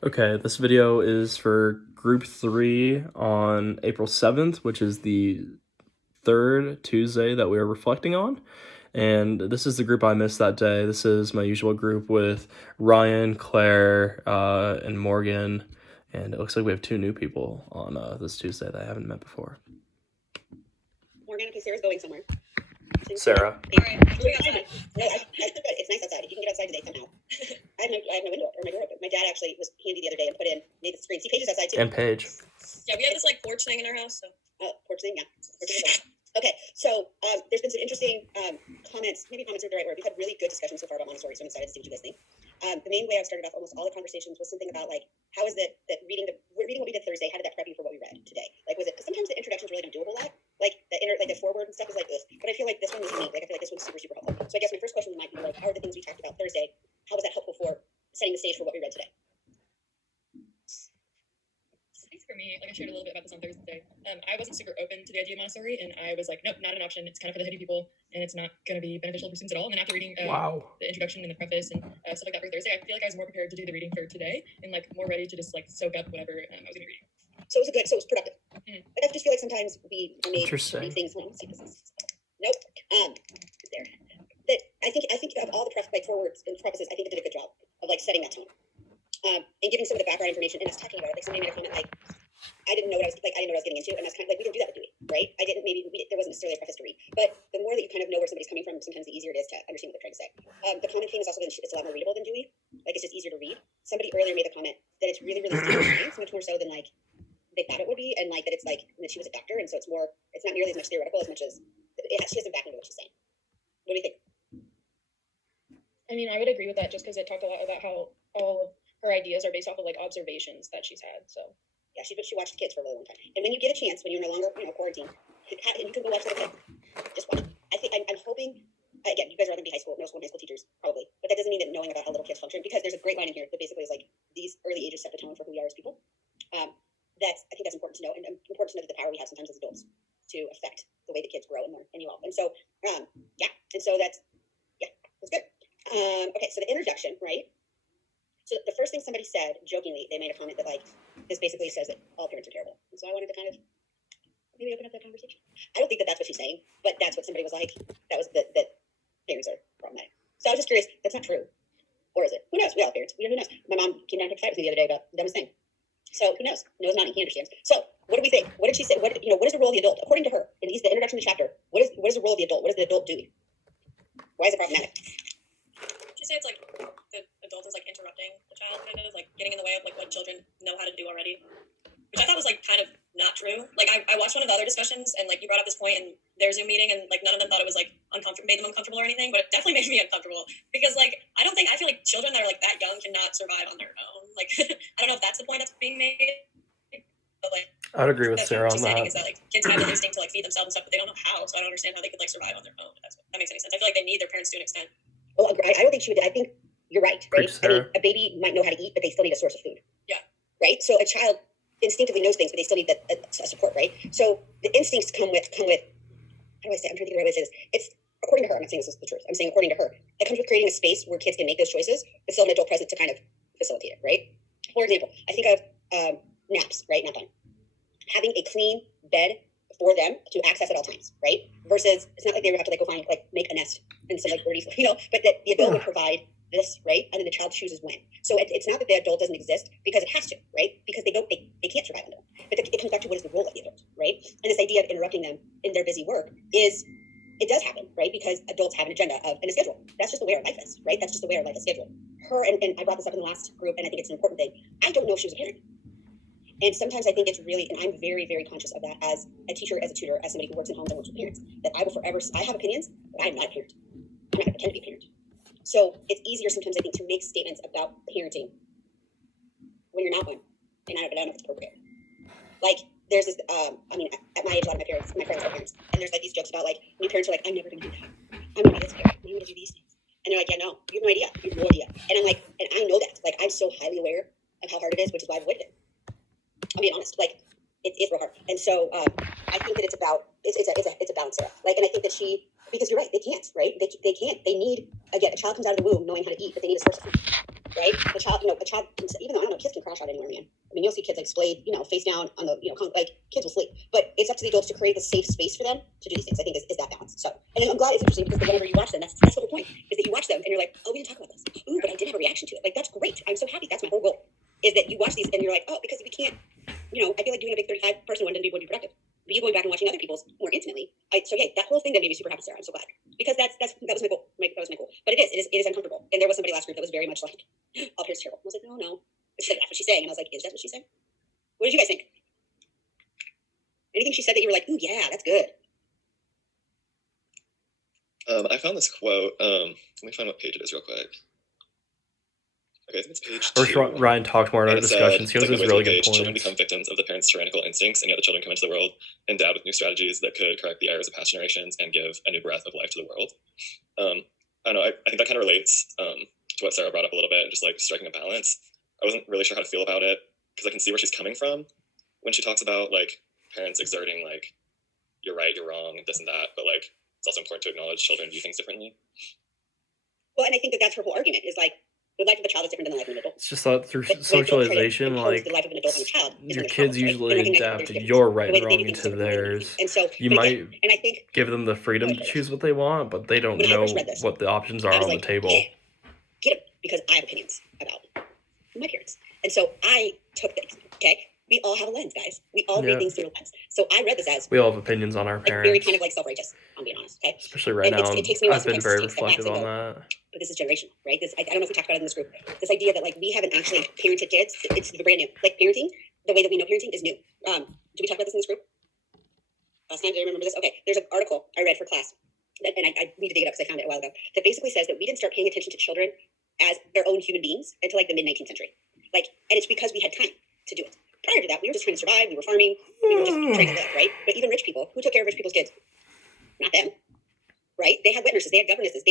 Okay, this video is for group 3 on April 7th, which is the third Tuesday that we are reflecting on. And this is the group I missed that day. This is my usual group with Ryan, Claire, and Morgan. And it looks like we have 2 new people on this Tuesday that I haven't met before. Morgan, okay, Sarah's going somewhere. Sarah. All right, no, it's nice outside. If you can get outside today somehow. I have no window or my door open. My dad actually was handy the other day and made the screen. See, Paige is outside too. And Paige. Yeah, we have this porch thing in our house. So. Porch thing, yeah. Okay, so there's been some interesting comments. Maybe comments are the right word. We've had really good discussions so far about Montessori, so I'm excited to see what you guys think. The main way I've started off almost all the conversations was something about how is that reading what we did Thursday, how did that prep you for what we read today? Was it, because sometimes the introductions really don't do a whole lot. The forward and stuff is ugh. But I feel like this one was neat. I feel like this one's super, super helpful. So I guess my first question might be how are the things we talked about Thursday, how was that helpful for setting the stage for what we read today? For me, I shared a little bit about this on Thursday. I wasn't super open to the idea of Montessori, and I was like, nope, not an option. It's kind of for the heady people, and it's not going to be beneficial for students at all. And then after reading the introduction and the preface and stuff like that for Thursday, I feel like I was more prepared to do the reading for today and more ready to just soak up whatever I was going to be reading. So it was good. So it was productive. But I just feel like sometimes we made things. Nope. There. That I think of all the forwards and prefaces, I think it did a good job of setting that tone. And giving some of the background information and us talking about it. Somebody made a comment I didn't know what I was getting into, and I was kind of we don't do that with Dewey, right? There wasn't necessarily a preface to read, but the more that you kind of know where somebody's coming from, sometimes the easier it is to understand what they're trying to say. The common thing is also that it's a lot more readable than Dewey. It's just easier to read. Somebody earlier made the comment that it's really, really science, much more so than they thought it would be, and that it's that she was a doctor, and so it's not nearly as much theoretical as much as she has some backing to what she's saying. What do you think? I mean, I would agree with that just because it talked a lot about how all of her ideas are based off of observations that she's had. So yeah, she watched the kids for a really long time. And when you get a chance, when you're no longer quarantined, you can go watch the kids. Just watch. I think I'm hoping. Again, you guys are all going to be middle school and high school teachers probably, but that doesn't mean that knowing about how little kids function, because there's a great line in here that basically is these early ages set the tone for who we are as people. I think that's important to know, and important to know that the power we have sometimes as adults to affect the way the kids grow and learn and evolve. And so and so that's good. Okay, so the introduction, right? So the first thing somebody said, jokingly, they made a comment that this basically says that all parents are terrible. And so I wanted to kind of maybe open up that conversation. I don't think that that's what she's saying, but that's what somebody was like. That was that parents are problematic. So I was just curious, that's not true. Or is it? Who knows? We all have parents. Who knows? My mom came down to fight with me the other day about the dumbest thing. So who knows? Noah's nodding, he understands. So what do we think? What did she say? What is the role of the adult? According to her, in the introduction to the chapter, what is the role of the adult? What does the adult do? Why is it problematic? She say it's the adult is interrupting the child, kind of getting in the way of what children know how to do already, which I thought was kind of not true. I watched one of the other discussions, and you brought up this point in their Zoom meeting, and none of them thought it was uncomfortable, made them uncomfortable or anything, but it definitely made me uncomfortable because I feel like children that are that young cannot survive on their own. I don't know if that's the point that's being made, but I'd agree with Sarah on that. Is that kids have the instinct to feed themselves and stuff, but they don't know how, so I don't understand how they could survive on their own. That makes any sense. I feel like they need their parents to an extent. Well, I don't think she would. I think you're right. I mean, a baby might know how to eat, but they still need a source of food. Yeah. Right. So a child instinctively knows things, but they still need a support. Right. So the instincts come with. How do I say? I'm trying to think of the right way to say this. It's according to her. I'm not saying this is the truth. I'm saying according to her, it comes with creating a space where kids can make those choices, but still an adult present to kind of facilitate it. Right. For example, I think of naps. Right. Nap time. Having a clean bed for them to access at all times, right? Versus it's not like they would have to go find make a nest in some birdies, but that the adult would provide this, right? And then the child chooses when. So it's not that the adult doesn't exist because it has to, right? Because they can't survive on their own. But it comes back to what is the role of the adult, right? And this idea of interrupting them in their busy work it does happen, right? Because adults have an agenda and a schedule. That's just the way our life is, right? That's just the way our life is scheduled. Her and I brought this up in the last group, and I think it's an important thing. I don't know if she was a parent. And sometimes I think it's really, and I'm very, very conscious of that as a teacher, as a tutor, as somebody who works in homes and works with parents, that I have opinions, but I'm not a parent. I'm not going to pretend to be a parent. So it's easier sometimes, I think, to make statements about parenting when you're not one. And I don't know if it's appropriate. There's this, at my age, a lot of my friends are parents. And there's these jokes about new parents are I'm never going to do that. I'm going to be this parent. I'm going to do these things. And they're yeah, no, you have no idea. You have no idea. And I'm and I know that. I'm so highly aware of how hard it is, which is why I've avoided it. I'll be honest, it's real hard. And so I think that it's a balance there. And I think that because you're right, they can't, right? They can't. They need, again, a child comes out of the womb knowing how to eat, but they need a source of food, right? A child, even though I don't know, kids can crash out anywhere, man. I mean, you'll see kids like splayed, face down on the, like kids will sleep. But it's up to the adults to create the safe space for them to do these things. I think is that balance. So, and I'm glad it's interesting because whenever you watch them, that's the whole point, is that you watch them and you're like, oh, we didn't talk about this. Ooh, but I did have a reaction to it. Like, that's great. I'm so happy. That's my whole goal, is that you watch these and you're like, oh, because we can't, I feel like doing a big 35 person one would be productive. But you going back and watching other people's more intimately. So yeah, that whole thing that made me super happy, Sarah. I'm so glad, because that was my goal. That was my goal. But it is uncomfortable. And there was somebody last group that was very much like, oh, here's terrible. I was like, no. It's like, that's what she's saying. And I was like, is that what she's saying? What did you guys think? Anything she said that you were like, ooh, yeah, that's good? I found this quote. Let me find what page it is real quick. Okay, I think it's page 2. Ryan talked more in our discussions. He has this really good point. Children become victims of the parents' tyrannical instincts, and yet the children come into the world endowed with new strategies that could correct the errors of past generations and give a new breath of life to the world. I don't know. I think that kind of relates to what Sarah brought up a little bit, just like striking a balance. I wasn't really sure how to feel about it because I can see where she's coming from when she talks about like parents exerting like, you're right, you're wrong, this and that, but like it's also important to acknowledge children view things differently. Well, and I think that's her whole argument, is like, the life of a child is different than the life of an adult. It's just that through socialization, like, your kids usually adapt your right and wrong into theirs. And so you might give them the freedom to choose what they want, but they don't know what the options are on the table. Get it, because I have opinions about my parents. And so I took things, okay? We all have a lens, guys. We all read things through a lens. So I read this as, we all have opinions on our parents. Very kind of like self-righteous, I'm being honest, okay? Especially right now, it takes me a while I've been very reflective on that. But this is generational, right? I don't know if we talked about it in this group. This idea that like we haven't actually parented kids, it's brand new. Like parenting, the way that we know parenting is new. Did we talk about this in this group? Last time, did I remember this? Okay, there's an article I read for class, and I need to dig it up because I found it a while ago, that basically says that we didn't start paying attention to children as their own human beings until like the mid-19th century. Like, and it's because we had time to do it. Prior to that, we were just trying to survive, we were farming, we were just trying to live, right? But even rich people, who took care of rich people's kids? Not them, right? They had wet nurses, they had governesses,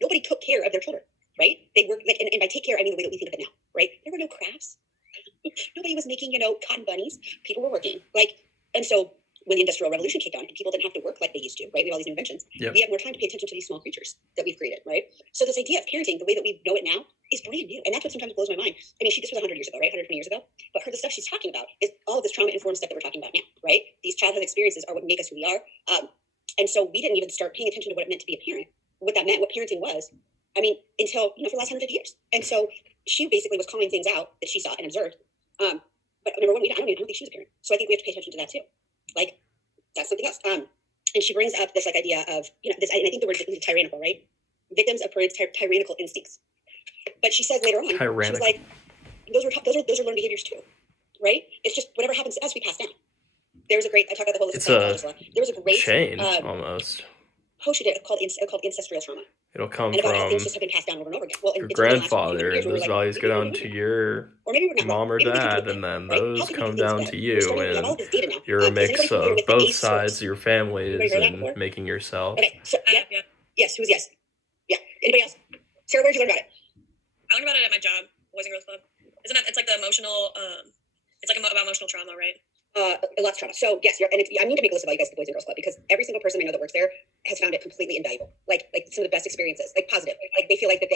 nobody took care of their children, right? They were, like, and by take care, I mean the way that we think of it now, right? There were no crafts. Nobody was making, cotton bunnies. People were working, like, and so when the Industrial Revolution kicked on and people didn't have to work like they used to, right? We have all these new inventions. Yep. We have more time to pay attention to these small creatures that we've created, right? So this idea of parenting, the way that we know it now, is brand new. And that's what sometimes blows my mind. I mean, this was 100 years ago, right? 120 years ago. But the stuff she's talking about is all of this trauma-informed stuff that we're talking about now, right? These childhood experiences are what make us who we are. And so we didn't even start paying attention to what it meant to be a parent, what that meant, what parenting was. I mean, until, for the last 150 years. And so she basically was calling things out that she saw and observed. But number one, I don't think she was a parent. So I think we have to pay attention to that too. Like, that's something else. And she brings up this like idea of, this, and I think the word is tyrannical, right? Victims of parents' tyrannical instincts. But she says later on, she was like, those are learned behaviors too, right? It's just whatever happens to us, we pass down. There's a great, I talk about the holistic psychology. There was a great chain almost. Oh, she did. It's called ancestral trauma. It'll come and from things just have been passed down over and over again. Well, your grandfather, and those values go down to your mom or dad, and then those come down to you, and you're a mix of both sides of your families and making yourself. Okay, so yes, who's yes? Yeah. Anybody else? Sarah, where'd you learn about it? I learned about it at my job, Boys and Girls Club. Isn't that? It's like the emotional. It's like about emotional trauma, right? Lots of trauma. So yes, I need to make a list of all you guys at the Boys and Girls Club, because every single person I know that works there has found it completely invaluable. Like some of the best experiences, like positive. Like they feel like that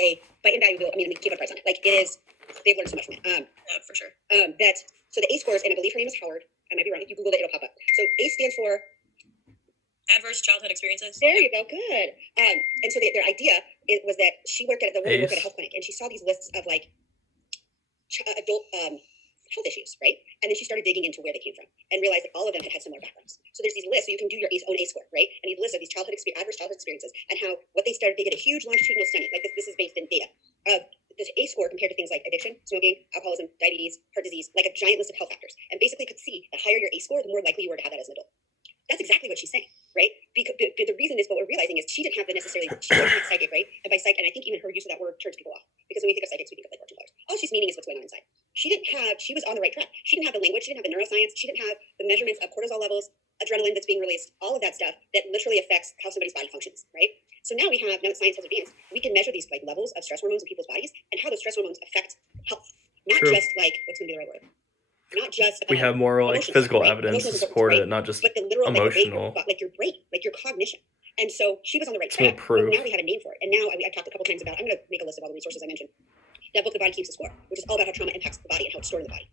by invaluable, I mean, keep a price on it. Like it is, they've learned so much from it. Yeah, for sure. So the A scores, and I believe her name is Howard. I might be wrong. If you Google it, it'll pop up. So A stands for adverse childhood experiences. There you go. Good. And so their idea was that she worked at a health clinic, and she saw these lists of like adult health issues, right? And then she started digging into where they came from and realized that all of them had similar backgrounds. So there's these lists, so you can do your own A score, right? And these lists of these adverse childhood experiences, and how what they did a huge longitudinal study. Like this is based in data of this A score compared to things like addiction, smoking, alcoholism, diabetes, heart disease, like a giant list of health factors, and basically could see the higher your A score, the more likely you were to have that as an adult. That's exactly what she's saying, right? Because the reason is, what we're realizing is she didn't have she wasn't psychic, right? And by psych, and I think even her use of that word turns people off, because when we think of psychics, we think of like fortune tellers. All she's meaning is what's going on inside. She was on the right track. She didn't have the language, she didn't have the neuroscience, she didn't have the measurements of cortisol levels, adrenaline that's being released, all of that stuff that literally affects how somebody's body functions, right? So now now that science has advanced, we can measure these like levels of stress hormones in people's bodies and how those stress hormones affect health. Not just like, what's going to be the right word? Not just we have more like physical evidence to support it, not just emotional. Like your brain, like your cognition. And so she was on the right track. Proof. Now we have a name for it. And now I've talked a couple times about, I'm going to make a list of all the resources I mentioned. That book, The Body Keeps the Score, which is all about how trauma impacts the body and how it's stored in the body.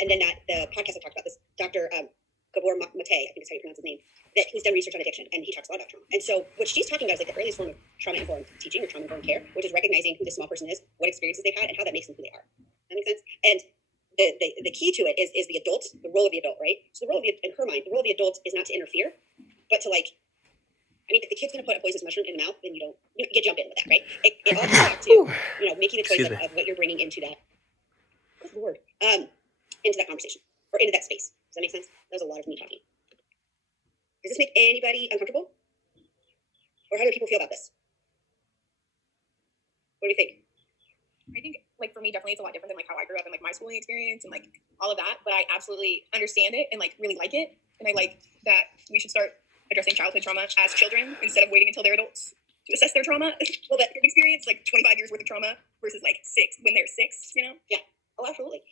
And then the podcast I talked about this, Dr. Gabor Mate, I think is how you pronounce his name, that he's done research on addiction, and he talks a lot about trauma. And so what she's talking about is like the earliest form of trauma-informed teaching or trauma-informed care, which is recognizing who the small person is, what experiences they've had, and how that makes them who they are. That makes sense? And the key to it is the adult, the role of the adult, right? So the role of in her mind, the role of the adult is not to interfere, but to like, I mean, if the kid's going to put a poisonous mushroom in the mouth, then you jump in with that, right? It all comes back to, making the choice of what you're bringing into that, good Lord, into that conversation or into that space. Does that make sense? That was a lot of me talking. Does this make anybody uncomfortable? Or how do people feel about this? What do you think? I think, like, for me, definitely it's a lot different than, like, how I grew up and, like, my schooling experience and, like, all of that. But I absolutely understand it and, like, really like it. And I like that we should start addressing childhood trauma as children instead of waiting until they're adults to assess their trauma. Well, that experience, like, 25 years worth of trauma versus, like, 6 when they're 6, you know? Yeah. Oh, absolutely.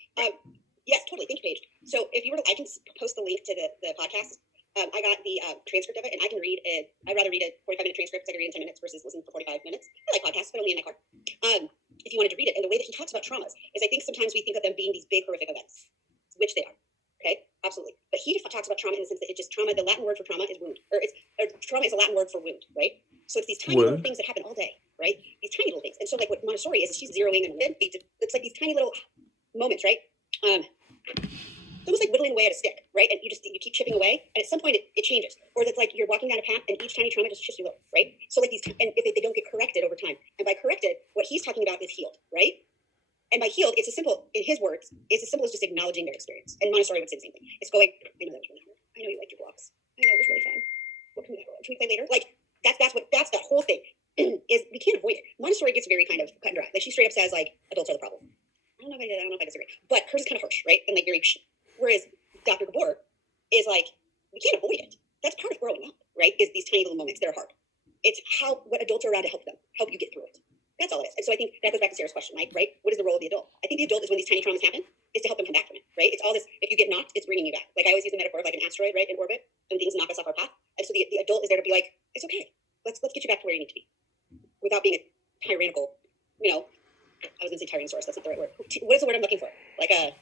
Yes, totally. Thank you, Paige. So if you were to, I can post the link to the podcast. I got the transcript of it, and I can read it. I'd rather read a 45-minute transcript because I can read in 10 minutes versus listen for 45 minutes. I like podcasts, but only in my car. If you wanted to read it, and the way that he talks about traumas is, I think sometimes we think of them being these big horrific events, which they are. Okay, absolutely. But he talks about trauma in the sense that it's just trauma. The Latin word for trauma is wound, or trauma is a Latin word for wound, right? So it's these tiny little things that happen all day, right? These tiny little things. And so, like, what Montessori is she's zeroing in. It's like these tiny little moments, right? It's almost like whittling away at a stick, right? And you keep chipping away, and at some point it changes. Or it's like you're walking down a path, and each tiny trauma just shifts you a little, right? So like these, and if they don't get corrected over time, and by corrected, what he's talking about is healed, right? And by healed, it's as simple, in his words, it's as simple as just acknowledging their experience. And Montessori would say the same thing. It's going, I know that was really hard. I know you liked your blocks. I know it was really fun. What can we play later? Like that's the whole thing. Is we can't avoid it. Montessori gets very kind of cut and dry. Like she straight up says like adults are the problem. I don't know if I disagree, but hers is kind of harsh, right? And like very. Whereas Dr. Gabor is like, we can't avoid it. That's part of growing up, right? Is these tiny little moments that are hard. It's what adults are around to help you get through it. That's all it is. And so I think that goes back to Sarah's question, Mike, right? What is the role of the adult? I think the adult is when these tiny traumas happen, is to help them come back from it, right? It's all this, if you get knocked, it's bringing you back. Like I always use the metaphor of like an asteroid, right, in orbit, and things knock us off our path. And so the adult is there to be like, it's okay. Let's get you back to where you need to be without being a tyrannical, I was going to say tyrannosaurus. That's not the right word. What is the word I'm looking for? Like a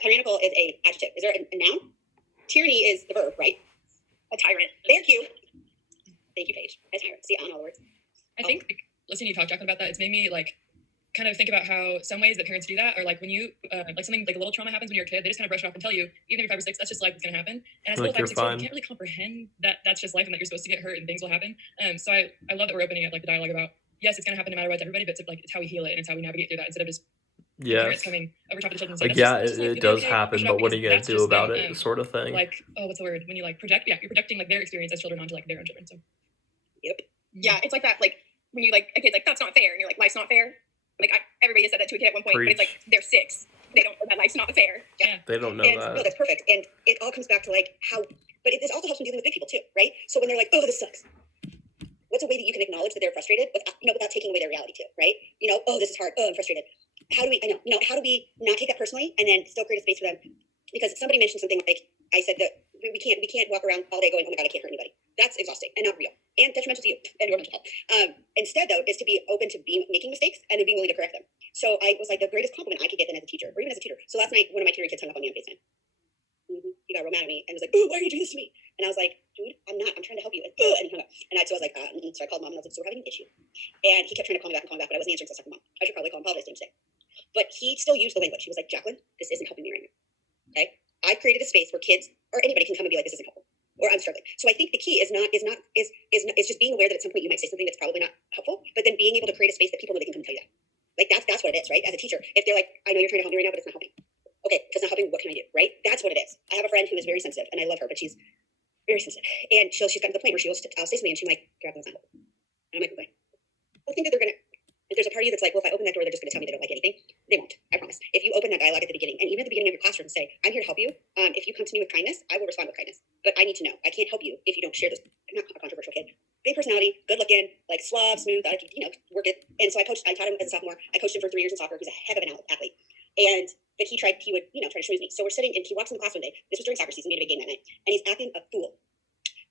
tyrannical is a adjective. Is there a noun? Tyranny is the verb, right? A tyrant. Thank you. Thank you, Paige. A tyrant. See, on all the words. I think listening to you talk, Jacqueline, about that, it's made me like kind of think about how some ways that parents do that are like when you like something like a little trauma happens when you're a kid, they just kind of brush it off and tell you, even if you're 5 or 6, that's just life, it's gonna happen. And as a Like little 5 or 6 year old, you fine. can't really comprehend that that's just life and that you're supposed to get hurt and things will happen. So I love that we're opening up like the dialogue about yes, it's gonna happen no matter what to everybody, but it's like it's how we heal it and it's how we navigate through that instead of just parents Yes. coming over top of the children and saying, Like, that's yeah, just life, it you'll be does okay, happen, brush it but off, what are because you gonna that's do just about them, it, sort of thing. like, oh, what's the word? When you like project, you're projecting like their experience as children onto like their own children. So Yep. Yeah, it's like that, like, when you, like, a kid's like, that's not fair, and you're like, life's not fair. Like, everybody has said that to a kid at one point, but it's like, they're 6. They don't know that life's not fair. yeah. They don't know And that. no, that's perfect. And it all comes back to like how, but this also helps them dealing with big people too, right? So when they're like, oh, this sucks. What's a way that you can acknowledge that they're frustrated, without taking away their reality too, right? Oh, this is hard. Oh, I'm frustrated. How do we not take that personally and then still create a space for them? Because somebody mentioned something like, I said that we can't walk around all day going, oh my God, I can't hurt anybody. That's exhausting and not real and detrimental to you and your mental health. Instead, though, is to be open to making mistakes and then being willing to correct them. So I was like, the greatest compliment I could get then as a teacher, or even as a tutor. So last night, one of my tutoring kids hung up on me on FaceTime. He got real mad at me and was like, oh, why are you doing this to me? And I was like, dude, I'm not. I'm trying to help you. And he hung up. And so I was like, so I called mom and I was like, so we're having an issue. And he kept trying to call me back, but I wasn't answering, so I was talking to mom. I should probably call him, apologize to him today. But he still used the language. He was like, Jacqueline, this isn't helping me right now. Okay? I created a space where kids or anybody can come and be like, this isn't helpful. Or I'm struggling. So I think the key is just being aware that at some point you might say something that's probably not helpful, but then being able to create a space that people know they can come and tell you that. Like that's what it is, right? As a teacher, if they're like, I know you're trying to help me right now, but it's not helping. Okay, if it's not helping, what can I do? Right? That's what it is. I have a friend who is very sensitive, and I love her, but she's very sensitive, and she's gotten to the point where I'll say something, and she's like, "Grab that's not helpful." And I'm like, "Okay." I think that they're gonna. If there's a part of you that's like, well, if I open that door, they're just going to tell me they don't like anything. They won't. I promise. If you open that dialogue at the beginning, and even at the beginning of your classroom, say, I'm here to help you. If you come to me with kindness, I will respond with kindness. But I need to know. I can't help you if you don't share this. I'm not a controversial kid. Big personality, good looking, like suave, smooth, work it. And so I taught him as a sophomore. I coached him for 3 years in soccer. He's a heck of an athlete. But he would try to schmooze me. So we're sitting, and he walks in the class one day. This was during soccer season. We had a big game that night. And he's acting a fool.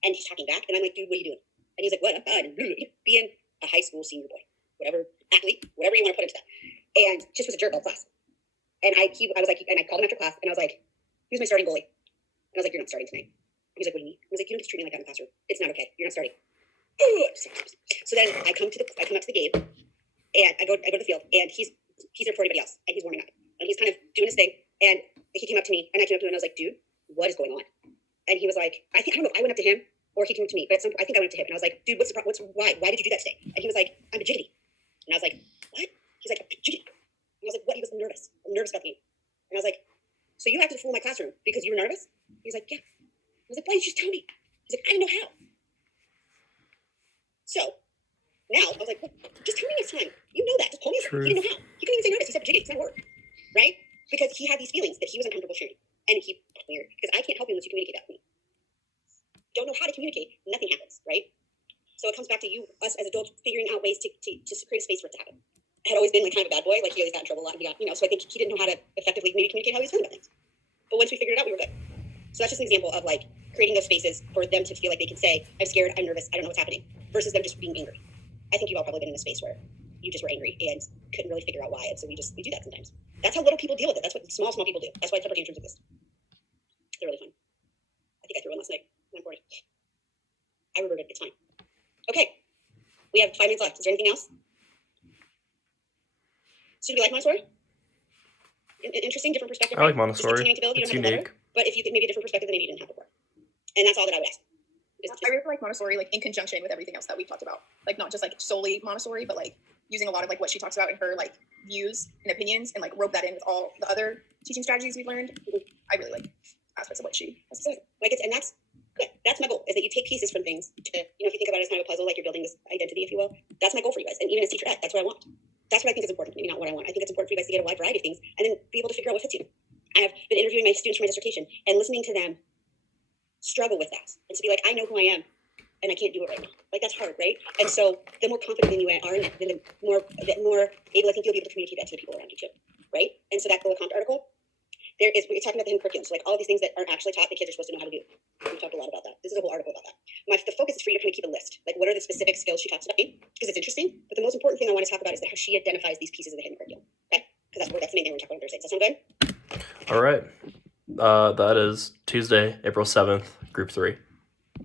And he's talking back. And I'm like, dude, what are you doing? And he's like, what? I'm fine. Being a high school senior boy. Whatever, athlete, whatever you want to put into that. and just was a jerk all class. And I was like, and I called him after class, and I was like, "Who's my starting goalie?" And I was like, "You're not starting tonight." He's like, "What do you mean?" I was like, "You don't just treat me like that in the classroom. It's not okay. You're not starting." So then I come out to the game, and I go to the field, and he's there before anybody else, and he's warming up, and he's kind of doing his thing, and he came up to me, and I came up to him, and I was like, "Dude, what is going on?" And he was like, I don't know if I went up to him or he came up to me, but I think I went up to him, and I was like, "Dude, why did you do that today?" And he was like, "I'm a jiggity," and I was like, "What?" He's like, "I'm a jiggity," and I was like, "What?" He was nervous. I'm nervous about the game, and I was like, "So you acted a fool in my classroom because you were nervous?" He's like, "Yeah." I was like, "Why didn't you just tell me?" He's like, "I didn't know how." So now I was like, well, "Just tell me next time. You know that. Just tell me." He didn't know how. He couldn't even say nervous. He said jiggity. It's not a word, right? Because he had these feelings that he was uncomfortable sharing, and he weird because I can't help you unless you communicate that with me. Don't know how to communicate, nothing happens, right? So it comes back to us as adults figuring out ways to create a space for it to happen. I had always been like kind of a bad boy, like he always got in trouble a lot. And he got, so I think he didn't know how to effectively maybe communicate how he was feeling about things. But once we figured it out, we were good. So that's just an example of like creating those spaces for them to feel like they can say, "I'm scared, I'm nervous, I don't know what's happening," versus them just being angry. I think you've all probably been in a space where you just were angry and couldn't really figure out why, and so we do that sometimes. That's how little people deal with it. That's what small people do. That's why temper tantrums exist. They're really fun. I think I threw one last night. I'm bored. I reverted. It's fine. Okay. We have 5 minutes left. Is there anything else? So do we like Montessori? Interesting, different perspective. I like right? Montessori. Just teaching It's you don't have unique. the letter, but if you get maybe a different perspective than maybe you didn't have before. And that's all that I would ask. I really like Montessori like in conjunction with everything else that we've talked about. Like not just like solely Montessori, but like using a lot of like what she talks about in her like views and opinions and like rope that in with all the other teaching strategies we've learned. I really like aspects of what she has to say. And that's good. That's my goal, is that you take pieces from things to, if you think about it as kind of a puzzle, like you're building this identity, if you will. That's my goal for you guys. And even as teacher ed, that's what I want. That's what I think is important. Maybe not what I want. I think it's important for you guys to get a wide variety of things and then be able to figure out what fits you. I have been interviewing my students for my dissertation and listening to them struggle with that and to be like, I know who I am and I can't do it right now. Like that's hard, right? And so the more confident than you are in it, then the more able I think you'll be able to communicate that to the people around you too, right? And so that little Kant article, we're talking about the hidden curriculum, so like all these things that aren't actually taught, the kids are supposed to know how to do. We've talked a lot about that. This is a whole article about that. The focus is for you to kind of keep a list, like what are the specific skills she talks about, because it's interesting. But the most important thing I want to talk about is how she identifies these pieces of the hidden curriculum. Okay, because that's the main thing we're talking about on Thursday. Does that sound good? All right. That is Tuesday, April 7th, Group 3.